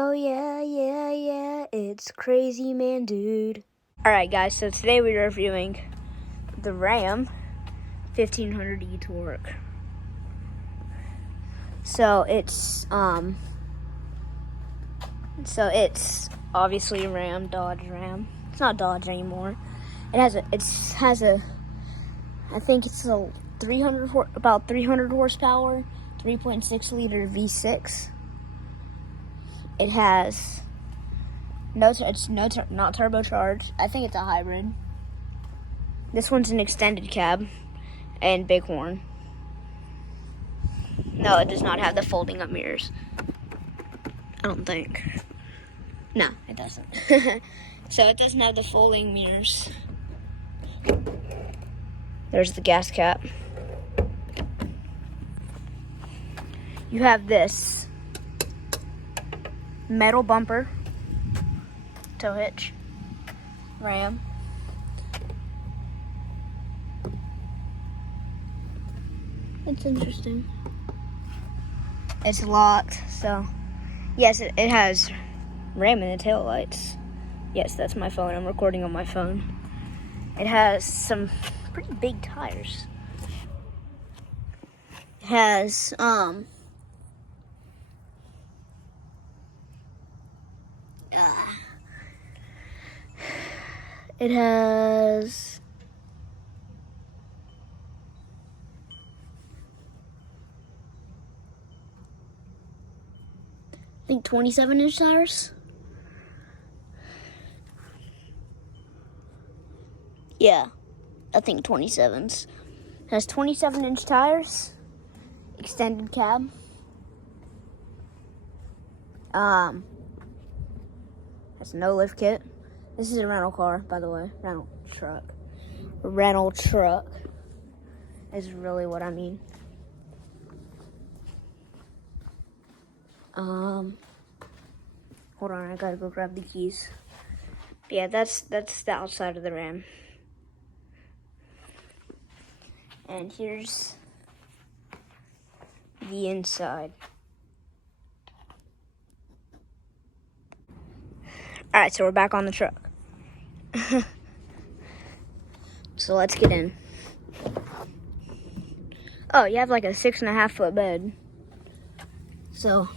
Oh yeah, yeah, yeah, it's Crazy Man Dude. Alright guys, so today we're reviewing the Ram 1500 e-Torque. So it's obviously a Ram, Dodge Ram. It's not Dodge anymore. It has a I think it's a about 300 horsepower, 3.6 liter V6. It has not turbocharged. I think it's a hybrid. This one's an extended cab and bighorn. No, it does not have the folding up mirrors. I don't think. No, it doesn't. So it doesn't have the folding mirrors. There's the gas cap. You have this metal bumper, tow hitch, Ram. It's interesting. It's locked, so yes, it has Ram in the taillights. Yes, that's my phone. I'm recording on my phone. It has some pretty big tires. It has it has I think 27-inch tires. Yeah, I think 27s. It has 27-inch tires, extended cab. Has no lift kit. This is a rental car, by the way. Rental truck. Rental truck is really what I mean. Hold on, I gotta go grab the keys. But yeah, that's the outside of the Ram. And here's the inside. Alright, so we're back on the truck. So let's get in. Oh, you have like a 6.5 foot bed. So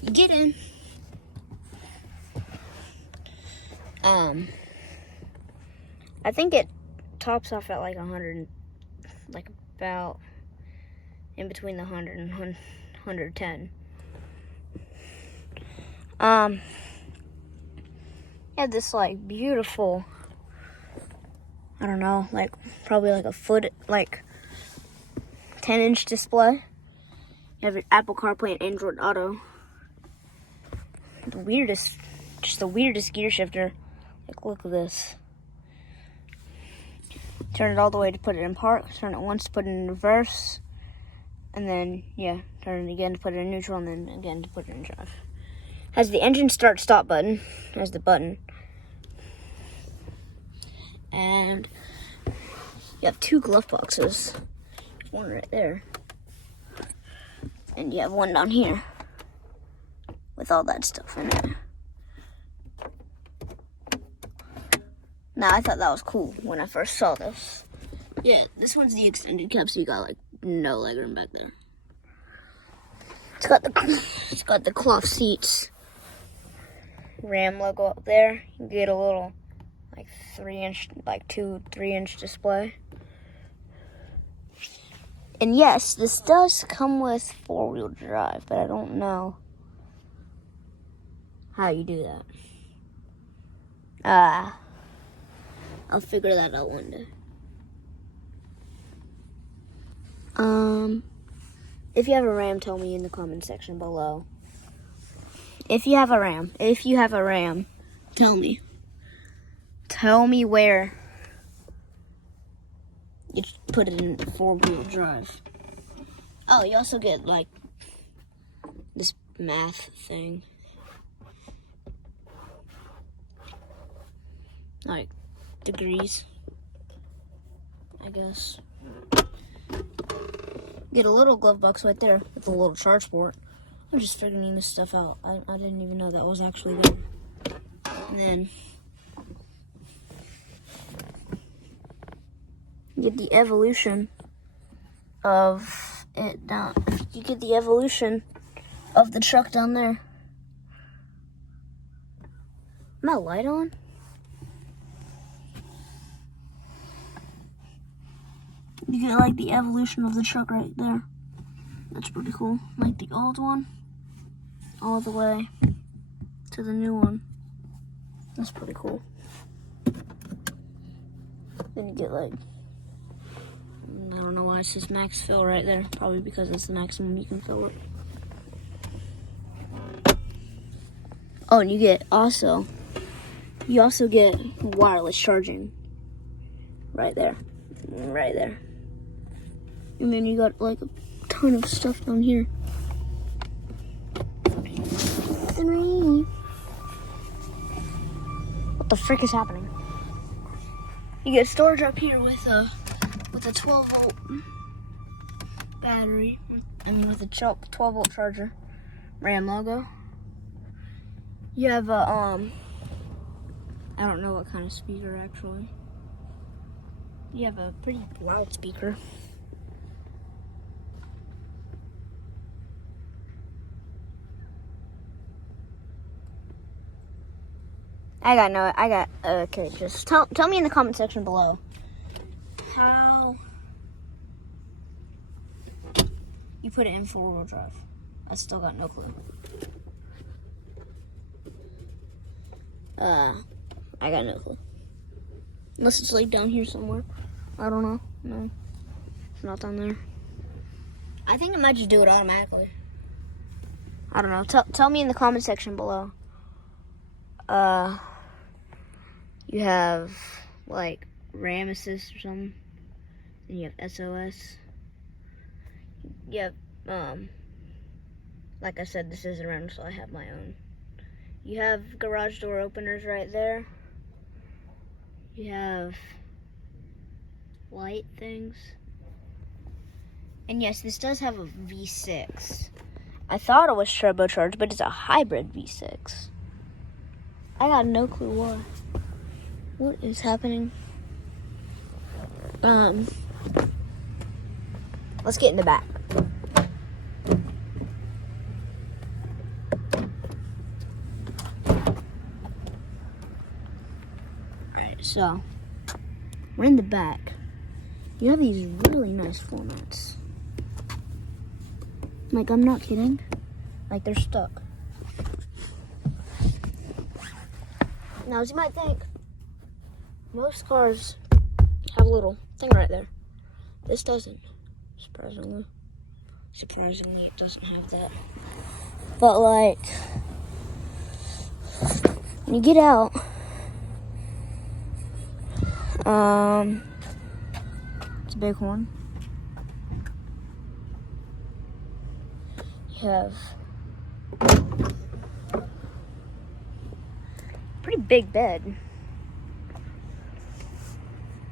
you get in. I think it tops off at like 100, like about in between the 100 and 110. Yeah, this like beautiful, I don't know, like probably like a foot, like 10-inch display. You have your Apple CarPlay and Android Auto. The weirdest gear shifter. Like, look at this. Turn it all the way to put it in park. Turn it once to put it in reverse. And then, yeah, turn it again to put it in neutral. And then again to put it in drive. Has the engine start stop button. Has the button. And you have 2 glove boxes. One right there. And you have one down here. With all that stuff in it. Now, I thought that was cool when I first saw this. Yeah, this one's the extended cab, so you got like no legroom back there. It's got the cloth seats. Ram logo up there. You get a little like 3-inch, like 3-inch display. And yes, this does come with 4-wheel drive, but I don't know how you do that. I'll figure that out one day. If you have a Ram, tell me in the comment section below. If you have a Ram, tell me. Tell me where you put it in 4-wheel drive. Oh, you also get like this math thing. Like degrees, I guess. Get a little glove box right there with a little charge port. I'm just figuring this stuff out. I didn't even know that was actually there. And then you get the evolution of it down. You get the evolution of the truck down there. My light on? You get like the evolution of the truck right there. That's pretty cool. Like the old one, all the way to the new one. That's pretty cool. Then you get like, I don't know why it says max fill right there. Probably because it's the maximum you can fill it. Oh, and you also get wireless charging right there. Right there. And then you got like a ton of stuff down here. What the frick is happening? You get storage up here with a 12-volt battery. With a 12-volt charger. Ram logo. You have a I don't know what kind of speaker actually. You have a pretty loud speaker. Okay, just tell me in the comment section below how you put it in 4-wheel drive. I still got no clue. I got no clue. Unless it's like down here somewhere. I don't know. No, it's not down there. I think it might just do it automatically. I don't know. Tell me in the comment section below. You have like RAM assist or something. Then you have SOS. You have like I said, this is a rental, so I have my own. You have garage door openers right there. You have light things. And yes, this does have a V6. I thought it was turbocharged, but it's a hybrid V6. I got no clue why. What is happening? Let's get in the back. Alright, so we're in the back. You have these really nice floor mats. Like, I'm not kidding. Like, they're stuck. Now, as you might think, most cars have a little thing right there. This doesn't, surprisingly. Surprisingly, it doesn't have that. But, like, when you get out, it's a big horn. You have pretty big bed.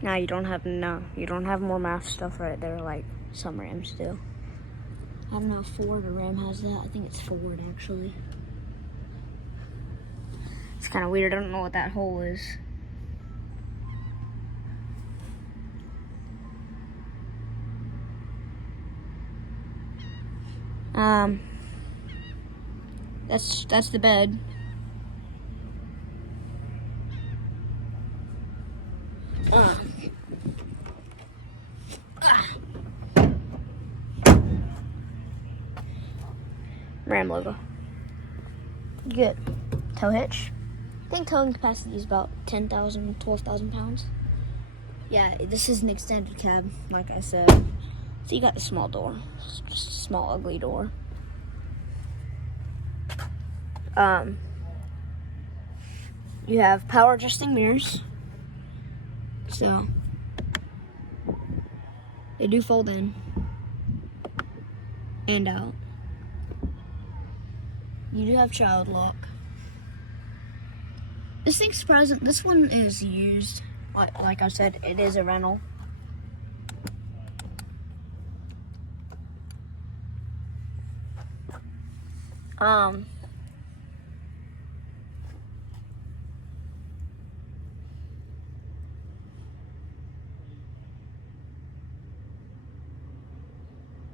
Now you don't have more math stuff right there like some Rams do. I don't know if Ford or Ram has that. I think it's Ford actually. It's kind of weird. I don't know what that hole is. That's the bed. Ram logo. You get tow hitch. I think towing capacity is about 10,000, 12,000 pounds. Yeah, this is an extended cab, like I said. So you got the small door. It's just a small, ugly door. You have power adjusting mirrors. So they do fold in and out. You do have child lock. This thing's present. This one is used. Like I said, it is a rental.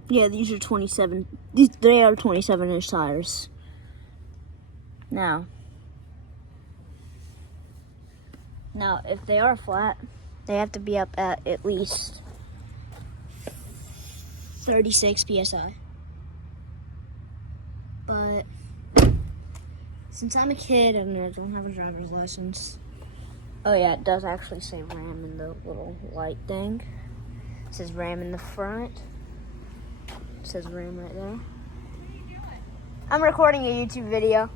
Yeah, these are 27. They are 27-inch tires. Now, if they are flat, they have to be up at least 36 psi. But since I'm a kid and I don't have a driver's license, oh yeah, it does actually say Ram in the little light thing. It says Ram in the front. It says Ram right there. I'm recording a YouTube video.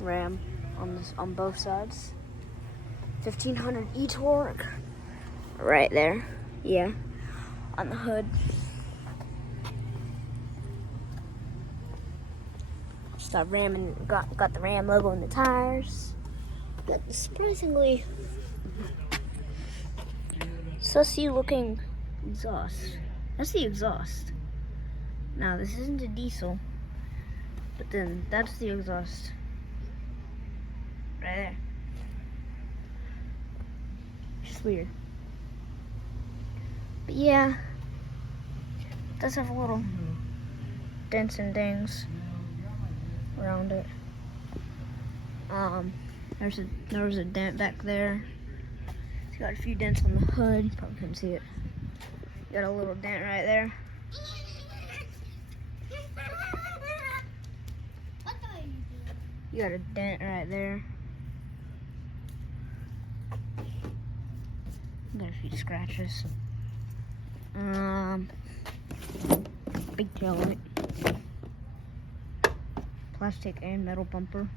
Ram on both sides. 1500 e-torque right there. Yeah, on the hood. Start ramming. Got the Ram logo in the tires. Got surprisingly sussy looking exhaust. That's the exhaust. Now this isn't a diesel, but then that's the exhaust right there. Just weird. But yeah, it does have a little dents and dings around it. There was a dent back there. It's got a few dents on the hood. You probably couldn't see it. Got a little dent right there. You got a dent right there. Got a few scratches. Big tail light. Plastic and metal bumper.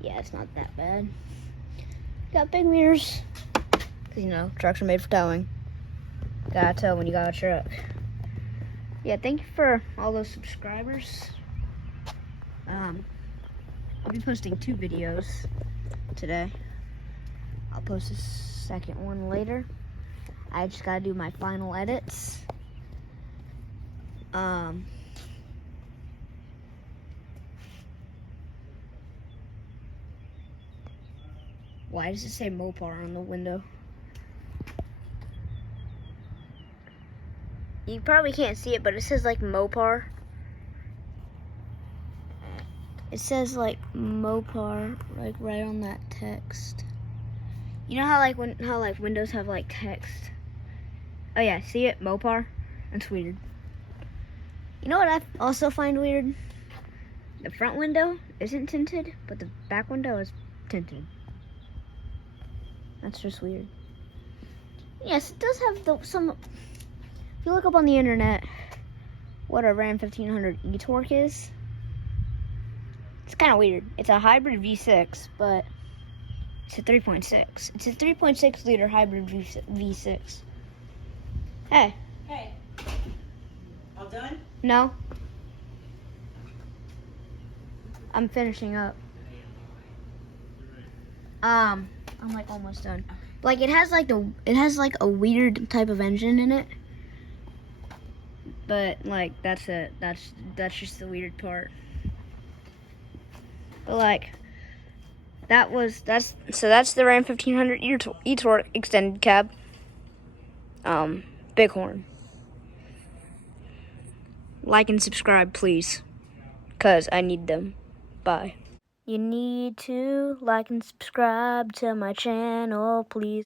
Yeah, it's not that bad. Got big mirrors. Cause trucks are made for towing. Gotta tow when you got a truck. Yeah, thank you for all those subscribers. I'll be posting 2 videos today. I'll post a second one later. I just gotta do my final edits. Why does it say Mopar on the window? You probably can't see it, but it says like Mopar. It says like Mopar, like right on that text. You know how Windows have like text? Oh yeah, see it? Mopar? That's weird. You know what I also find weird? The front window isn't tinted, but the back window is tinted. That's just weird. Yes, it does have some. If you look up on the internet what a Ram 1500 e-torque is, it's kind of weird. It's a hybrid V6, but it's a 3.6. It's a 3.6 liter hybrid V6. Hey. Hey. All done? No. I'm finishing up. I'm like almost done. Like it has like a weird type of engine in it. But like that's it. That's just the weird part. But like that's the Ram 1500 e-torque extended cab. Bighorn. Like and subscribe, please, cause I need them. Bye. You need to like and subscribe to my channel, please.